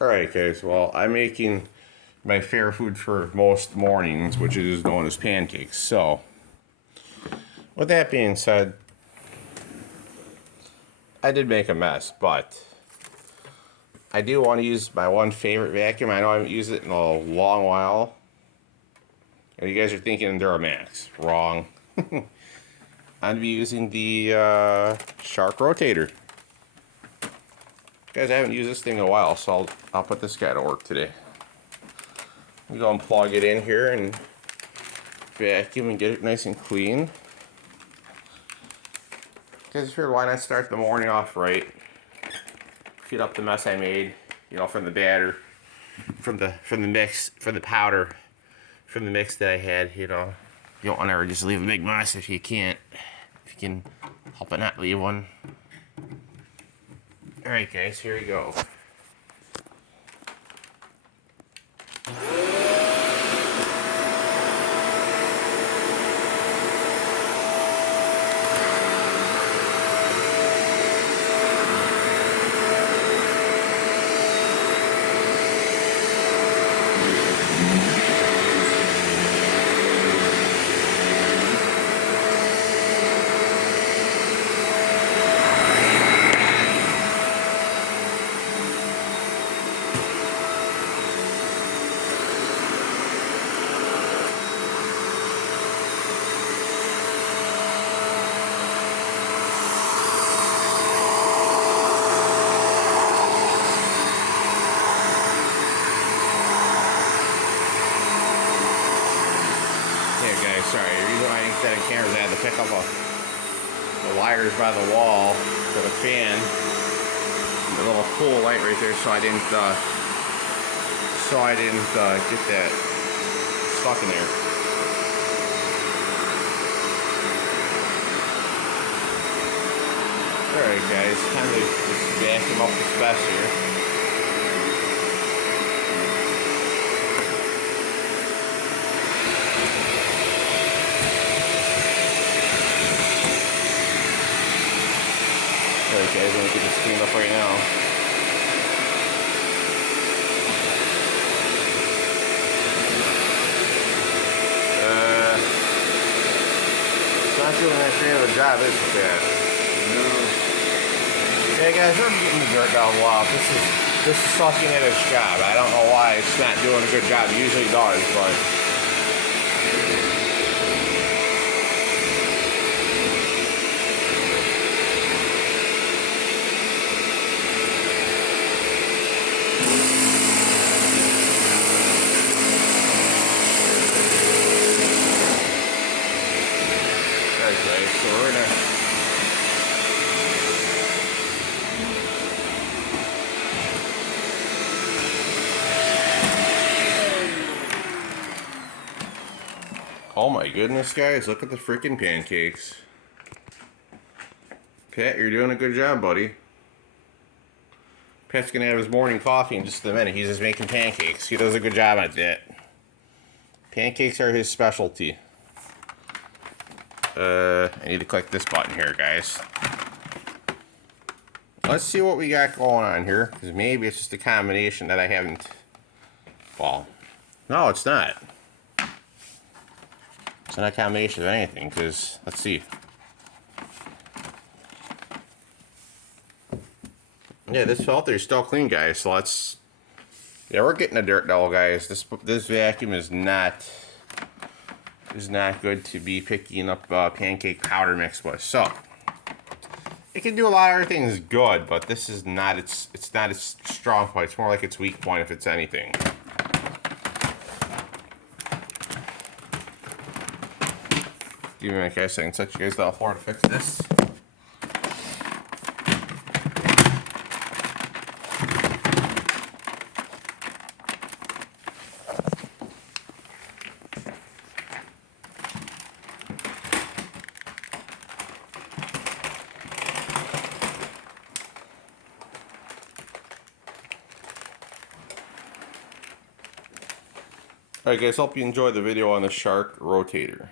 Alright guys, well I'm making my favorite food for most mornings, which is known as pancakes. So, with that being said, I did make a mess, but I do want to use my one favorite vacuum. I know I haven't used it in a long while. And you guys are thinking Duramax. Wrong. I'm be using the Shark rotator. Guys, I haven't used this thing in a while, so I'll put this guy to work today. We go and plug it in here and vacuum and get it nice and clean. Guys, I figured why not start the morning off right? Clean up the mess I made, you know, from the batter, from the mix, from the powder, from the mix that I had. You know, you don't want to ever just leave a big mess if you can't. If you can help it not leave one. All right, guys, here we go. Sorry, the reason why I didn't set in cameras, I had to pick up the wires by the wall for the fan. The little cool light right there, so I didn't get that stuck in there. Alright guys, time to just vacuum up this mess here. Alright guys, I'm gonna get this cleaned up right now. It's not doing that great of a job, is it, Dad? No. Yeah guys, we're getting the dirt down low. This is sucking at its job. I don't know why it's not doing a good job. It usually does, but okay, so we're gonna oh my goodness guys, look at the freaking pancakes. Pat, you're doing a good job, buddy. Pat's gonna have his morning coffee in just a minute. He's just making pancakes. He does a good job at that. Pancakes are his specialty. I need to click this button here, guys. Let's see what we got going on here, because maybe it's just a combination that I haven't. Well, no, it's not. It's not a combination of anything, because let's see. Yeah, this filter is still clean, guys. So let's. Yeah, we're getting a dirt doll, guys. This vacuum is not good to be picking up pancake powder mix with. So it can do a lot of other things good, but this is not it's not its strong point. It's more like its weak point if it's anything. Give me a minute, guys, so I can set you guys down the floor to fix this. Alright guys, hope you enjoyed the video on the Shark rotator.